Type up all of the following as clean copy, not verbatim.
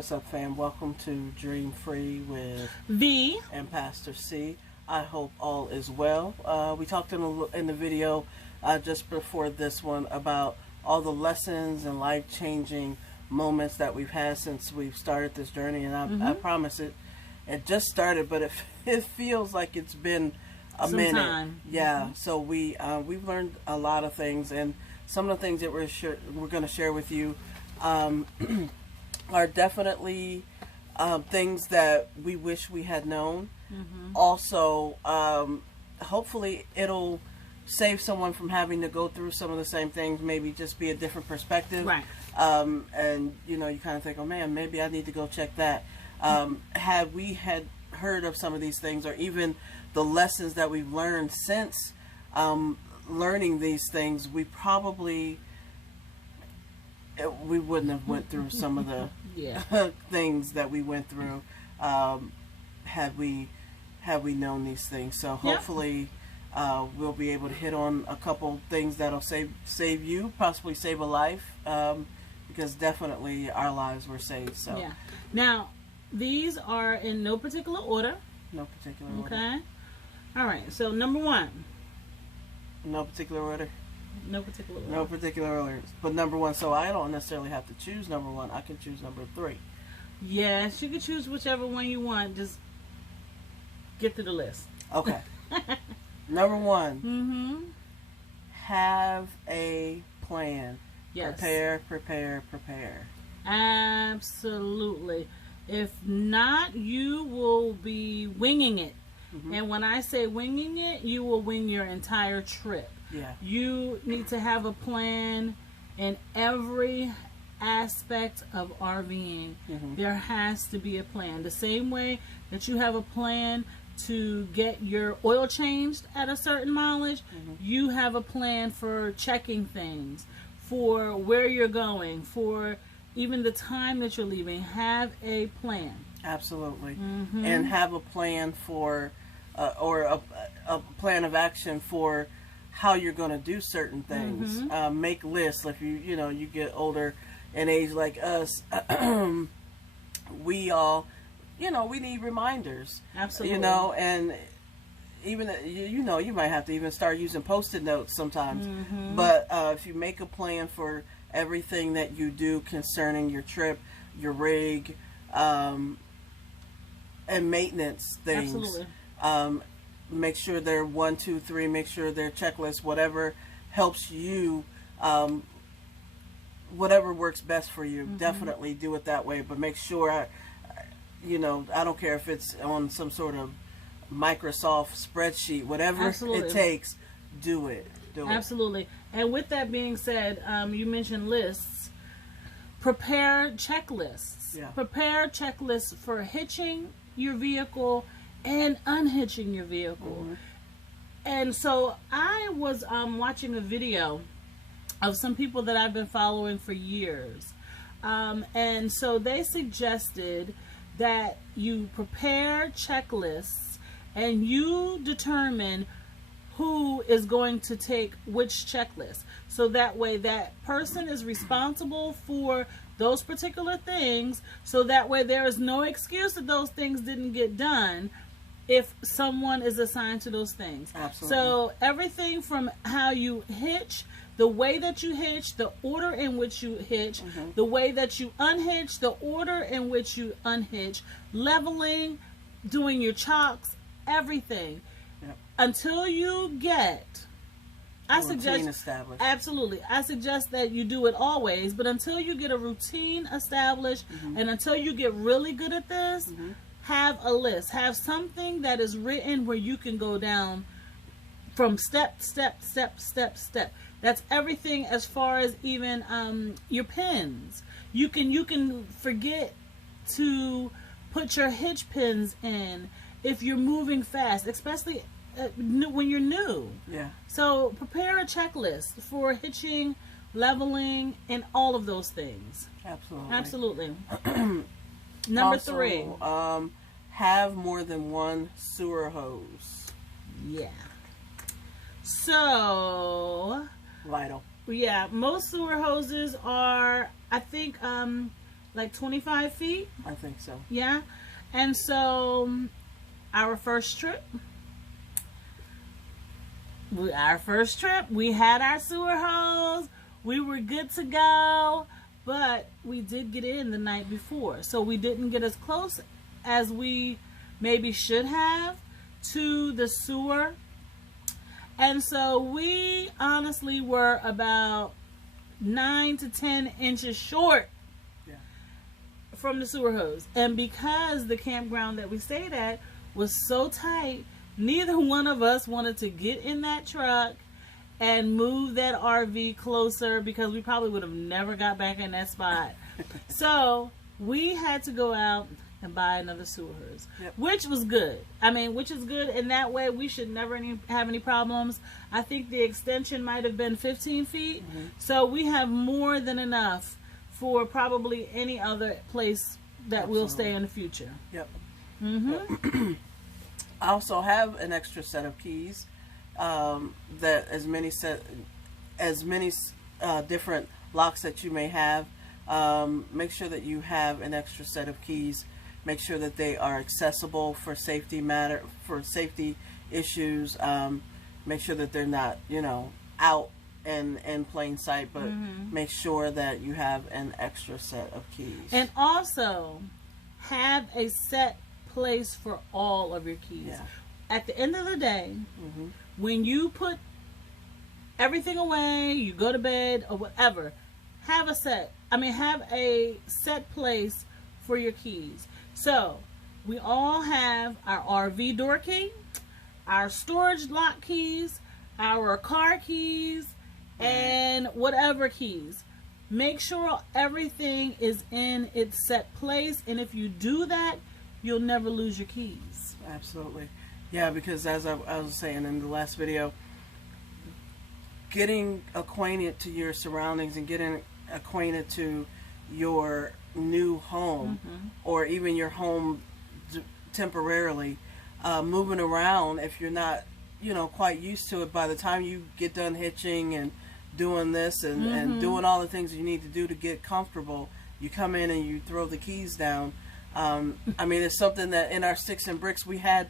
what's up, fam? Welcome to Dream Free with V and Pastor C. I hope all is well. We talked in the video just before this one about all the lessons and life-changing moments that we've had since we've started this journey, and I promise it just started, but it feels like it's been a minute. Time. Yeah. So we've learned a lot of things, and some of the things that we're going to share with you are definitely things that we wish we had known. Also, hopefully it'll save someone from having to go through some of the same things, maybe just be a different perspective. Right. And you kind of think, oh man, maybe I need to go check that. Had we heard of some of these things, or even the lessons that we've learned since learning these things, we wouldn't have went through some of the things that we went through had we known these things. So hopefully we'll be able to hit on a couple things that'll save you, possibly save a life, because definitely our lives were saved. So yeah. Now these are in no particular order. No particular order. Okay. All right. So number one. No particular order. No particular order. No particular order. But number one, so I don't necessarily have to choose number one. I can choose number 3. Yes, you can choose whichever one you want. Just get to the list. Okay. Number 1. Have a plan. Yes. Prepare. Absolutely. If not, you will be winging it. And when I say winging it, you will wing your entire trip. Yeah. You need to have a plan in every aspect of RVing. There has to be a plan. The same way that you have a plan to get your oil changed at a certain mileage, you have a plan for checking things, for where you're going, for even the time that you're leaving. Have a plan. Absolutely. And have a plan for or a plan of action for how you're going to do certain things. Make lists. If you get older in age like us, we all we need reminders. Absolutely. And even you might have to even start using Post-it notes sometimes. But if you make a plan for everything that you do concerning your trip, your rig, and maintenance things. Absolutely. Make sure they're 1, 2, 3. Make sure they're checklists. Whatever helps you, whatever works best for you. Definitely do it that way. But make sure, I don't care if it's on some sort of Microsoft spreadsheet. Whatever it takes, do it. Absolutely. And with that being said, you mentioned lists. Prepare checklists. Yeah. Prepare checklists for hitching your vehicle and unhitching your vehicle. And so I was watching a video of some people that I've been following for years. And so they suggested that you prepare checklists and you determine who is going to take which checklist. So that way that person is responsible for those particular things, so that way there is no excuse that those things didn't get done if someone is assigned to those things. Absolutely. So everything from how you hitch, the way that you hitch, the order in which you hitch, the way that you unhitch, the order in which you unhitch, leveling, doing your chocks, everything. Until you get routine established. Absolutely. I suggest that you do it always, but until you get a routine established and until you get really good at this, have a list. Have something that is written where you can go down from step. That's everything as far as even your pins. You can forget to put your hitch pins in if you're moving fast, especially when you're new. Yeah. So prepare a checklist for hitching, leveling, and all of those things. Absolutely. Number 3. Have more than one sewer hose. Yeah. So Vital. Yeah, most sewer hoses are, I think, like 25 feet. I think so. Yeah. And so our first trip, we had our sewer hose. We were good to go, but we did get in the night before. So we didn't get as close as we maybe should have to the sewer. And so we honestly were about 9 to 10 inches short from the sewer hose. And because the campground that we stayed at was so tight, neither one of us wanted to get in that truck and move that RV closer, because we probably would have never got back in that spot. So we had to go out and buy another sewer hose, which was good. I mean, which is good in that way. We should never have any problems. I think the extension might have been 15 feet. So we have more than enough for probably any other place that we'll stay in the future. Yep. I also have an extra set of keys, that as many different locks that you may have. Make sure that you have an extra set of keys. Make sure that they are accessible for safety issues. Make sure that they're not, out in plain sight, but make sure that you have an extra set of keys. And also have a set place for all of your keys. At the end of the day, when you put everything away, you go to bed or whatever, have a set place for your keys. So we all have our RV door key, our storage lock keys, our car keys, and whatever keys. Make sure everything is in its set place, and if you do that, you'll never lose your keys. Absolutely. Yeah, because as I was saying in the last video, getting acquainted to your surroundings and getting acquainted to your new home, or even your home temporarily, moving around, if you're not quite used to it, by the time you get done hitching and doing this and doing all the things you need to do to get comfortable, you come in and you throw the keys down. I mean, it's something that in our sticks and bricks we had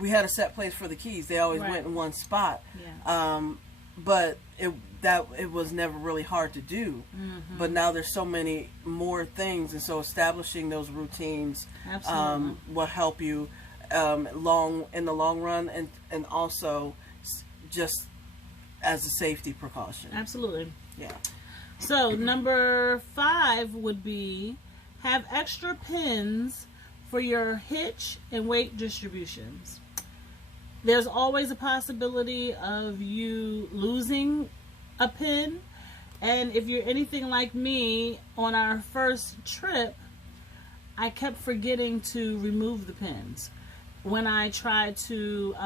a set place for the keys. They always went in one spot. But it was never really hard to do. But now there's so many more things, and so establishing those routines will help you in the long run, and also just as a safety precaution. Absolutely. Yeah. So number 5 would be have extra pins for your hitch and weight distributions. There's always a possibility of you losing a pin, and if you're anything like me, on our first trip, I kept forgetting to remove the pins. When I tried to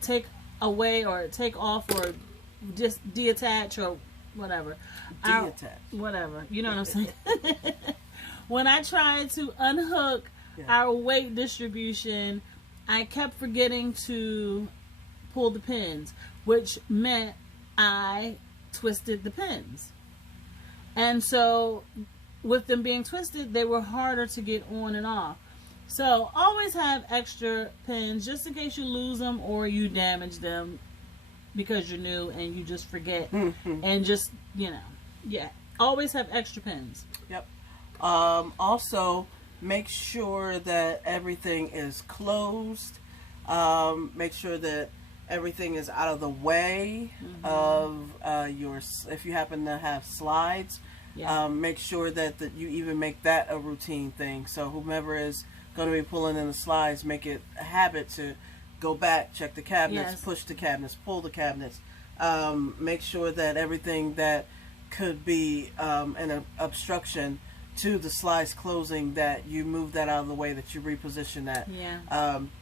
take away or take off or just deattach or whatever. Whatever. You know what I'm saying? When I tried to unhook our weight distribution, I kept forgetting to pull the pins, which meant I twisted the pins. And so with them being twisted, they were harder to get on and off. So always have extra pins just in case you lose them or you damage them because you're new and you just forget. And just, always have extra pins. Yep. Also, make sure that everything is closed. Make sure that everything is out of the way of if you happen to have slides. Make sure that you even make that a routine thing. So whomever is going to be pulling in the slides, make it a habit to go back, check the cabinets, push the cabinets, pull the cabinets. Make sure that everything that could be an obstruction to the slides closing, that you move that out of the way, that you reposition that.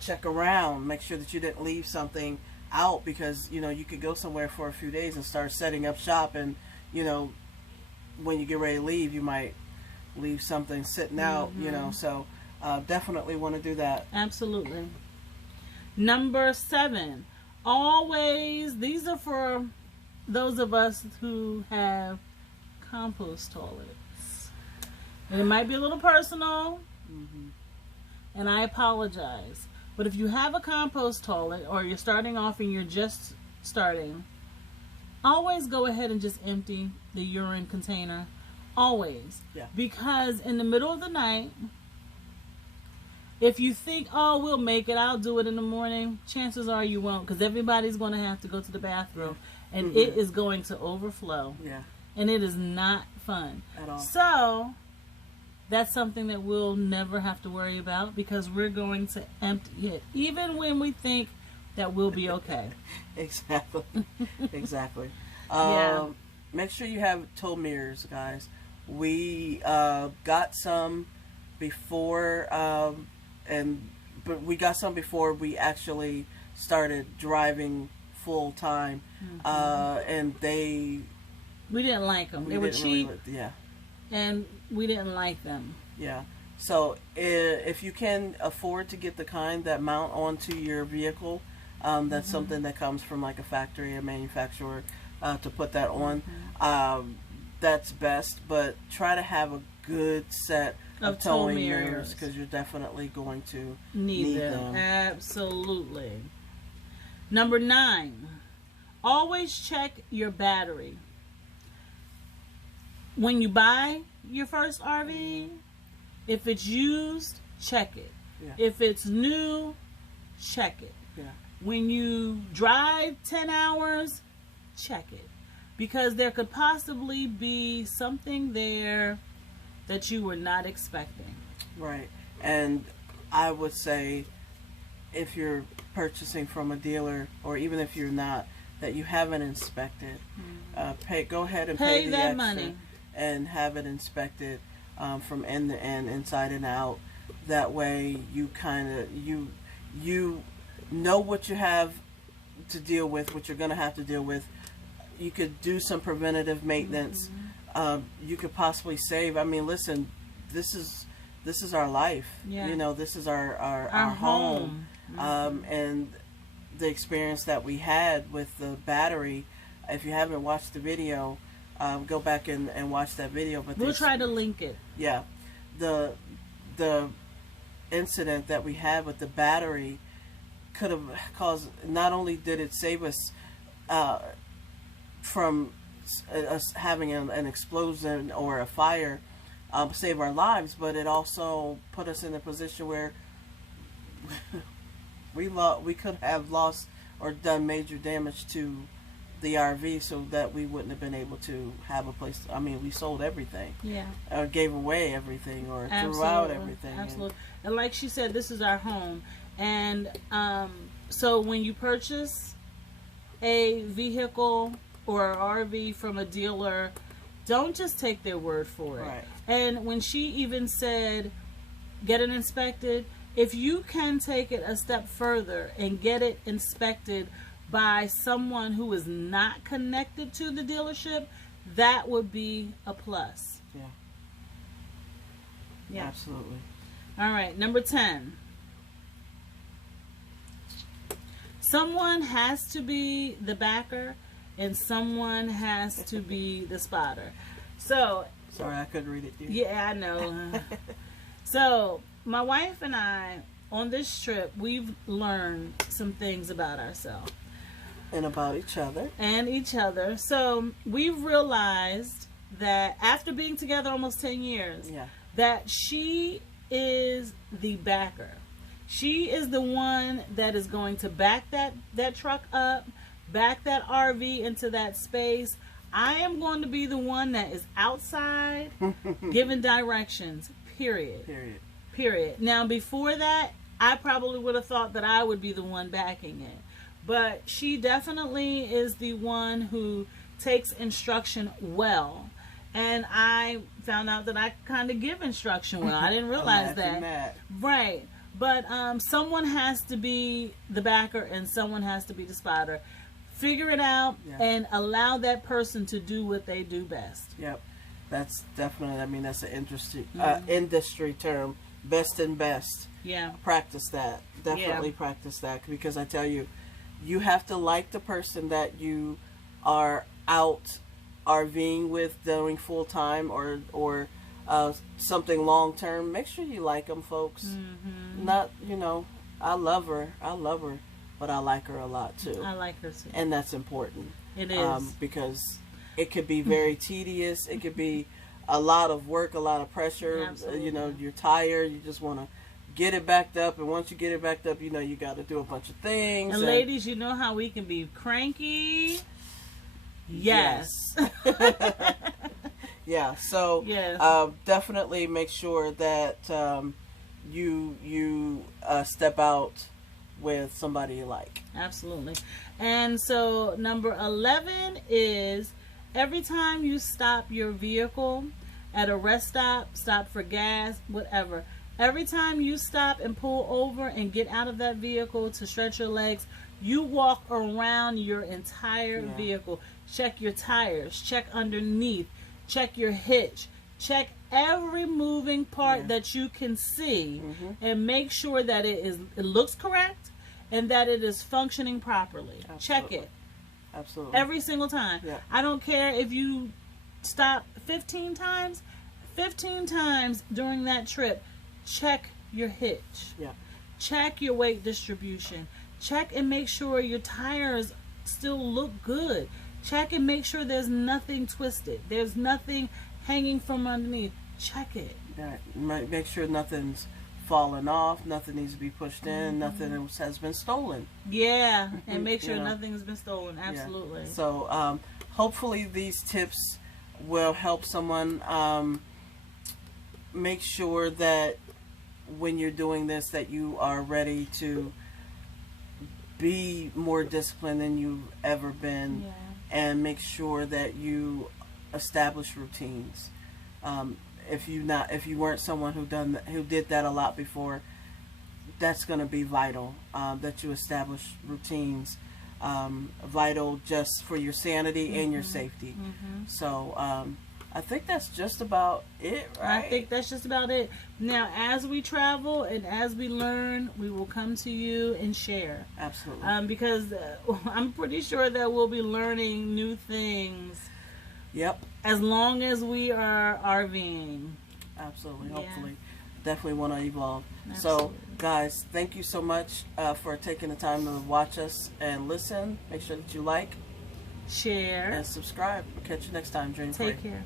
Check around, make sure that you didn't leave something out, because you could go somewhere for a few days and start setting up shop, and when you get ready to leave, you might leave something sitting out. So definitely want to do that. Absolutely. Number 7, always, these are for those of us who have compost toilets. And it might be a little personal, and I apologize. But if you have a compost toilet, or you're starting off and you're just starting, always go ahead and just empty the urine container. Always. Yeah. Because in the middle of the night, if you think, oh, we'll make it, I'll do it in the morning, chances are you won't, because everybody's going to have to go to the bathroom, and it is going to overflow. Yeah. And it is not fun. At all. So, that's something that we'll never have to worry about, because we're going to empty it, even when we think that we'll be okay. Exactly. Exactly. Yeah. Make sure you have tow mirrors, guys. We got some before, but we got some before we actually started driving full time, and we didn't like them. They were cheap, yeah, and we didn't like them. Yeah. So if you can afford to get the kind that mount onto your vehicle, that's something that comes from like a factory, a manufacturer, to put that on. That's best, but try to have a good set of towing mirrors, because you're definitely going to need them. Absolutely. Number 9, always check your battery. When you buy your first RV, if it's used, check it. Yeah. If it's new, check it. Yeah. When you drive 10 hours, check it. Because there could possibly be something there that you were not expecting. Right. And I would say, if you're purchasing from a dealer, or even if you're not, that you haven't inspected, go ahead and pay the that extra money and have it inspected from end to end, inside and out. That way you kind of you know what you have to deal with, what you're going to have to deal with. You could do some preventative maintenance. You could possibly save. I mean, listen, this is our life. Yeah. You know, this is our home. And the experience that we had with the battery, if you haven't watched the video, go back and watch that video. But we'll try to link it. Yeah. The incident that we had with the battery could have caused, not only did it save us from us having an explosion or a fire, save our lives, but it also put us in a position where we could have lost or done major damage to the RV, so that we wouldn't have been able to have a place. I mean, we sold everything, or gave away everything, or threw out everything. Absolutely. And like she said, this is our home. And so when you purchase a vehicle or an RV from a dealer, don't just take their word for it. Right. And when she even said, get it inspected, if you can take it a step further and get it inspected by someone who is not connected to the dealership, that would be a plus. Yeah. Absolutely. All right, number 10. Someone has to be the backer, and someone has to be the spotter. So, sorry, I couldn't read it. Yeah, I know. So, my wife and I, on this trip, we've learned some things about ourselves. And about each other. And each other. So, we've realized that after being together almost 10 years, that she is the backer. She is the one that is going to back that truck up, back that RV into that space. I am going to be the one that is outside giving directions, period. Now, before that, I probably would have thought that I would be the one backing it. But she definitely is the one who takes instruction well. And I found out that I kind of give instruction well. I didn't realize that. Right. But someone has to be the backer and someone has to be the spotter. Figure it out and allow that person to do what they do best. Yep. That's definitely, I mean, that's an industry term. Best and best. Yeah. Practice that. Definitely practice that. Because I tell you, you have to like the person that you are out RVing with, doing full time, or something long term, make sure you like them, folks. Not, I love her, but I like her a lot too. I like her too, and that's important. It is, because it could be very tedious. It could be a lot of work, a lot of pressure. Absolutely. You're tired. You just want to get it backed up, and once you get it backed up, you got to do a bunch of things. And ladies, you know how we can be cranky. Yes. Yeah. So yes. Definitely make sure that you step out with somebody you like. Absolutely. And so number 11 is every time you stop your vehicle at a rest stop for gas, whatever. Every time you stop and pull over and get out of that vehicle to stretch your legs, you walk around your entire vehicle. Check your tires, check underneath, check your hitch, check every moving part that you can see, and make sure that it looks correct and that it is functioning properly. Absolutely. Check it. Absolutely. Every single time. Yeah. I don't care if you stop 15 times during that trip. Check your hitch. Yeah. Check your weight distribution. Check and make sure your tires still look good. Check and make sure there's nothing twisted. There's nothing hanging from underneath. Check it. Right. Make sure nothing's fallen off. Nothing needs to be pushed in. Nothing has been stolen. Yeah. And make sure nothing's been stolen. Absolutely. Yeah. So hopefully these tips will help someone make sure that when you're doing this, that you are ready to be more disciplined than you've ever been, and make sure that you establish routines. If you weren't someone who did that a lot before, that's going to be vital, that you establish routines, vital just for your sanity and your safety. So I think that's just about it, right? I think that's just about it. Now, as we travel and as we learn, we will come to you and share. Absolutely. Because I'm pretty sure that we'll be learning new things. Yep. As long as we are RVing. Absolutely. Yeah. Hopefully. Definitely want to evolve. Absolutely. So, guys, thank you so much for taking the time to watch us and listen. Make sure that you like, share, and subscribe. We'll catch you next time. Dream take free. care.